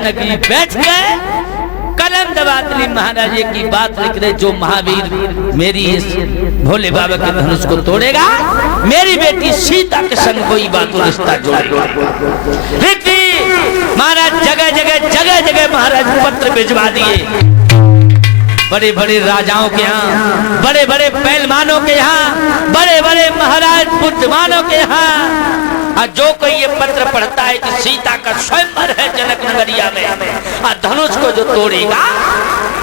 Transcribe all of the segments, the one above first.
जनक जी बैठ गए, कलम दबाते ली महाराज की बात लिख रहे, जो महावीर मेरी इस भोले बाबा के धनुष को तोड़ेगा, मेरी बेटी सीता के संग कोई बात रिश्ता जोड़ेगा। महाराज जगह जगह महाराज पत्र भिजवा दिए, बड़े बड़े राजाओं के यहाँ, बड़े बड़े पहलवानों के यहाँ, बड़े बड़े महाराज बुद्धिमानों के यहाँ। और जो कोई ये पत्र पढ़ता है कि सीता का स्वयंवर है जनक नगरिया में, और धनुष को जो तोड़ेगा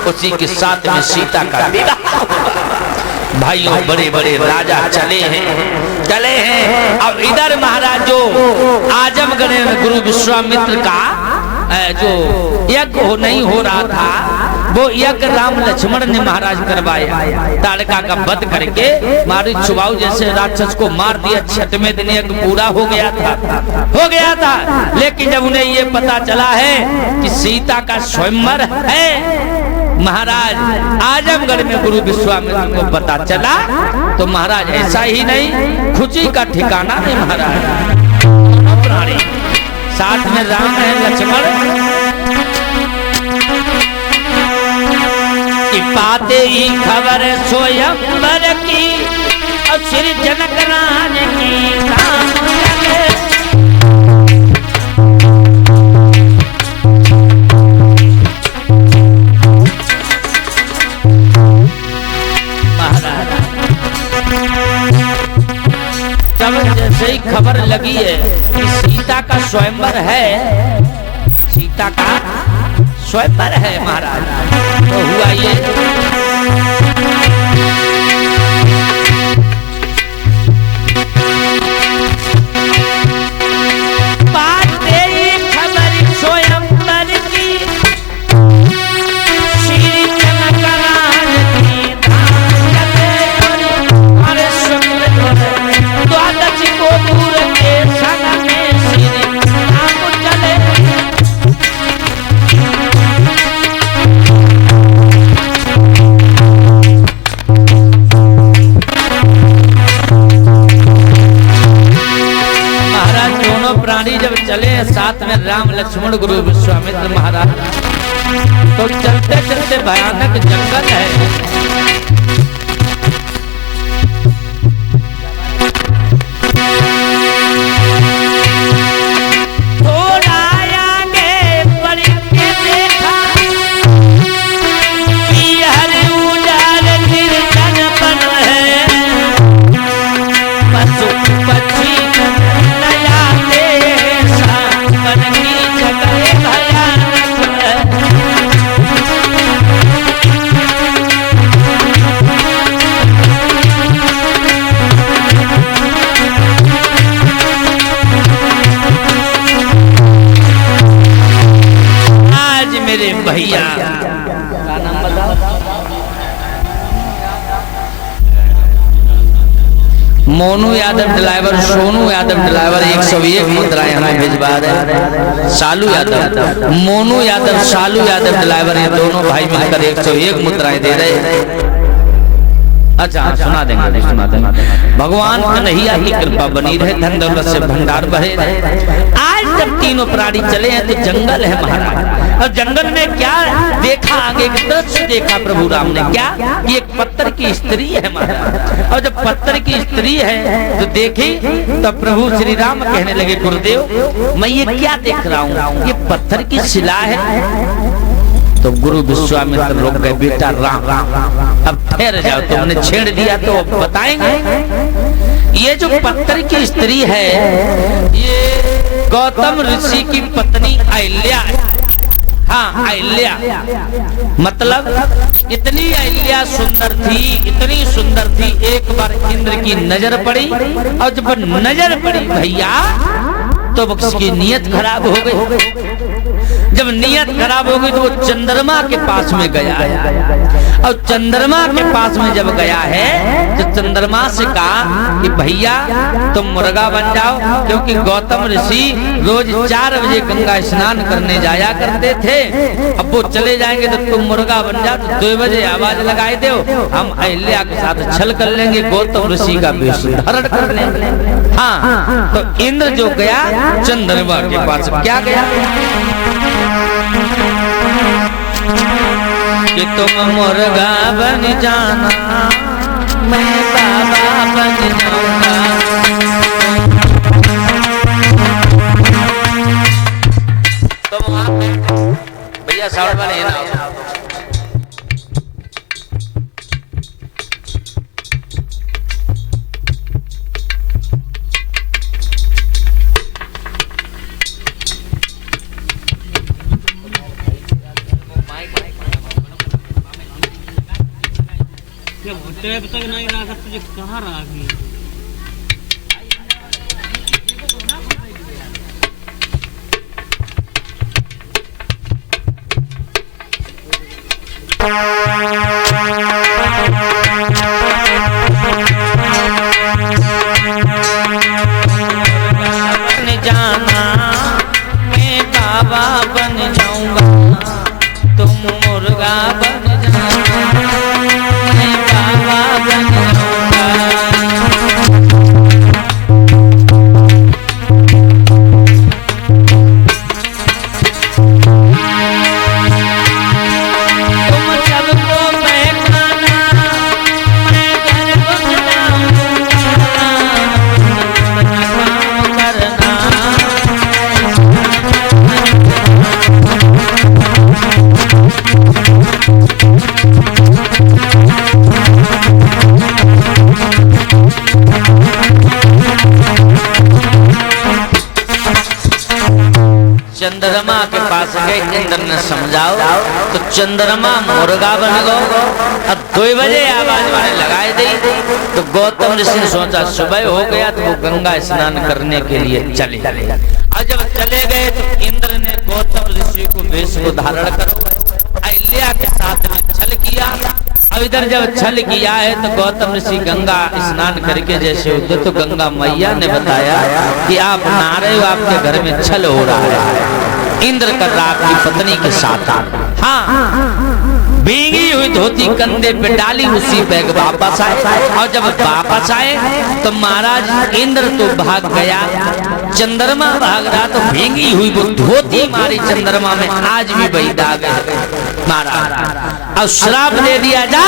उसी के साथ में सीता का विवाह होगा। भाइयों बड़े बड़े राजा चले हैं। अब इधर महाराज जो आजमगढ़ में गुरु विश्वामित्र का जो यज्ञ नहीं हो रहा था, वो यज्ञ राम लक्ष्मण ने महाराज करवाया। ताड़का का वध करके मारुत छुबाऊ जैसे राक्षस को मार दिया, 6वें दिन यज्ञ पूरा हो गया था। लेकिन जब उन्हें ये पता चला है कि सीता का स्वयंवर है, महाराज आजमगढ़ में गुरु विश्वामित्र को पता चला, तो महाराज ऐसा ही नहीं, खुशी का ठिकाना नहीं। महाराज प्राणी साथ में राम है लक्ष्मण की पाते ही खबर स्वयंवर की, और श्री जनक राज की नाम लगे। जैसे ही खबर लगी है कि सीता का स्वयंवर है, सीता का स्वयंवर है महाराज, तो हुआ ये पाते ही खबर स्वयंवर की, श्री जनक राज की धाम लगे। हमारे द्वादश को दूर के संग में श्री राम चले। महाराज दोनों प्राणी जब चले साथ में राम लक्ष्मण गुरु विश्वामित्र महाराज, तो चलते चलते भयानक जंगल है। भैया का नाम बताओ? मोनू यादव ड्राइवर, सोनू यादव ड्राइवर 101 मुद्राएं हमें भिजवा रहे। सालू यादव, मोनू यादव, सालू यादव ड्राइवर, ये दोनों भाई मिलकर 101 मुद्राएं दे रहे। अच्छा सुना देंगे। भगवान कन्हैया की कृपा बनी रहे, धन दौलत से भंडार बहे रहे। आज जब तीनों प्राणी चले हैं तो जंगल है महाराज, और जंगल में क्या देखा, आगे एक दृश्य देखा प्रभु राम ने, क्या कि एक पत्थर की स्त्री है महाराज। और जब पत्थर की स्त्री है तो देखी, तब प्रभु श्री राम कहने लगे, गुरुदेव मैं ये क्या देख रहा हूँ, ये पत्थर की शिला है। तो गुरु विश्वामित्र रोक गए, बेटा राम अब ठहर जाओ, तुमने छेड़ दिया तो बताएंगे। ये जो पत्थर की स्त्री है, ये गौतम ऋषि की पत्नी अहिल्या है। हाँ अहिल्या, मतलब इतनी अहिल्या सुंदर थी, इतनी सुंदर थी, एक बार इंद्र की नजर पड़ी, और जब नजर पड़ी भैया तो उसकी नीयत खराब हो गई। जब नीयत खराब हो गई तो वो चंद्रमा के पास में गया है, और चंद्रमा के पास में जब गया है तो चंद्रमा से कहा कि भैया तुम मुर्गा बन जाओ, क्योंकि गौतम ऋषि रोज 4 बजे गंगा स्नान करने जाया करते थे, अब वो चले जाएंगे तो तुम मुर्गा बन जाओ, तो 2 बजे आवाज लगाई दो, हम अहिल्या के साथ छल कर लेंगे, गौतम ऋषि का वेश धारण कर लेंगे। हाँ तो इंद्र जो गया चंद्रमा के पास, क्या गया कि तुम मुर्गा बन जाना मैं बाबा बन जाऊंगा। तुम वहां भैया साउंड वाले ना तक नहीं रहा तुझे कहाँ रहा गई। बन जाना मैं बाबा बन जाऊंगा तुम मुर्गा बन जाना मैं बाबा बन जाऊंगा। तुम सबको पहचाना मैं घर घुस जाऊंगा करना। चंद्रमा के पास गए, इंद्र ने समझाओ तो चंद्रमा मुर्गा बन गो। अब 2 बजे आवाज मारने लगाए दी तो गौतम ऋषि ने सोचा सुबह हो गया तो वो गंगा स्नान करने के लिए चले। और जब चले गए तो इंद्र ने गौतम ऋषि को वेश को धारण करो अहिल्या के साथ में छल किया। अब इधर जब छल किया है तो गौतम ऋषि गंगा स्नान करके जैसे उठे तो गंगा मैया ने बताया कि आप नहा रहे हो, आपके घर में छल हो रहा है। इंद्र कर रहा आपकी पत्नी के साथ। हाँ, भीगी हुई धोती कंधे पे डाली, उसी बैग वापस आए। और जब वापस आए तो महाराज इंद्र तो भाग गया, चंद्रमा भाग रहा तो भीगी हुई वो धोती मारी चंद्रमा में, आज भी वही दाग है महाराज। अब श्राप दे दिया जा,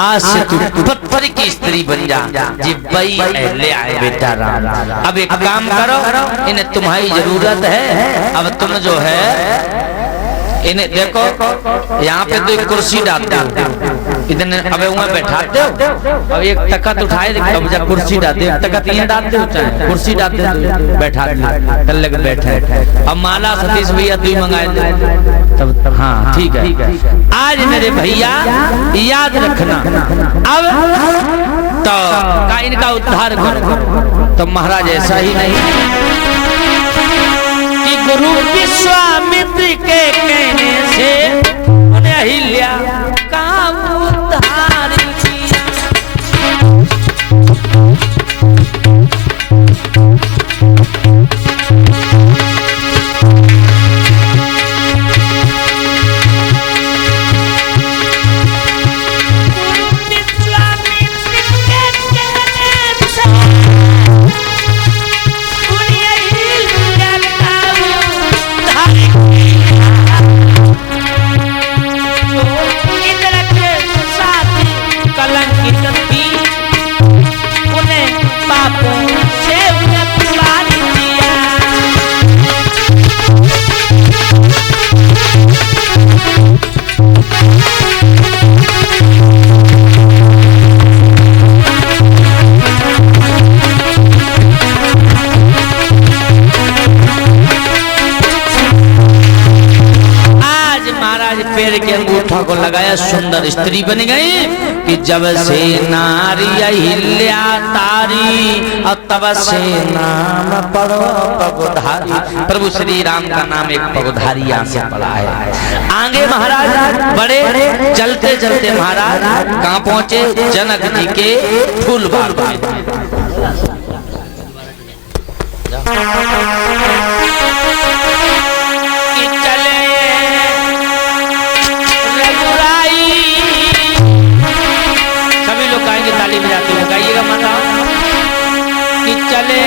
आज से तू पत्थर की स्त्री बन जा। जी भाई ले आए बेटा राम। अब एक काम करो, इन्हें तुम्हारी जरूरत है। अब तुम जो है इन्हें देखो यहाँ पे तो एक कुर्सी डालते हो, इतने अबे वहाँ बैठाते हो। अब एक तख्त उठाए अब जब कुर्सी डालते हो, तख्त यहाँ डालते हो, चाहे कुर्सी डालते हो, बैठा कल लग बैठे। अब माला सतीश भैया तू मंगाए तब। हाँ ठीक है, आज मेरे भैया याद रखना। अब तो का इनका उद्धार करो। तो महाराज ऐसा ही नहीं कि गुरु विश्वामित्र के कहने से उन्हें अहिल्या का उद्धार किया। को लगाया, सुंदर स्त्री बन गई कि जब से नारी अहिल्या तारी और तब से नाम पढ़ो पगुधारी। प्रभु श्री राम का नाम एक पगुधारी यहाँ से पड़ा है। आगे महाराज बड़े चलते चलते महाराज कहाँ पहुंचे? जनक जी के फूल बाग में। ताली बजाते हुए गाइएगा माता कि चले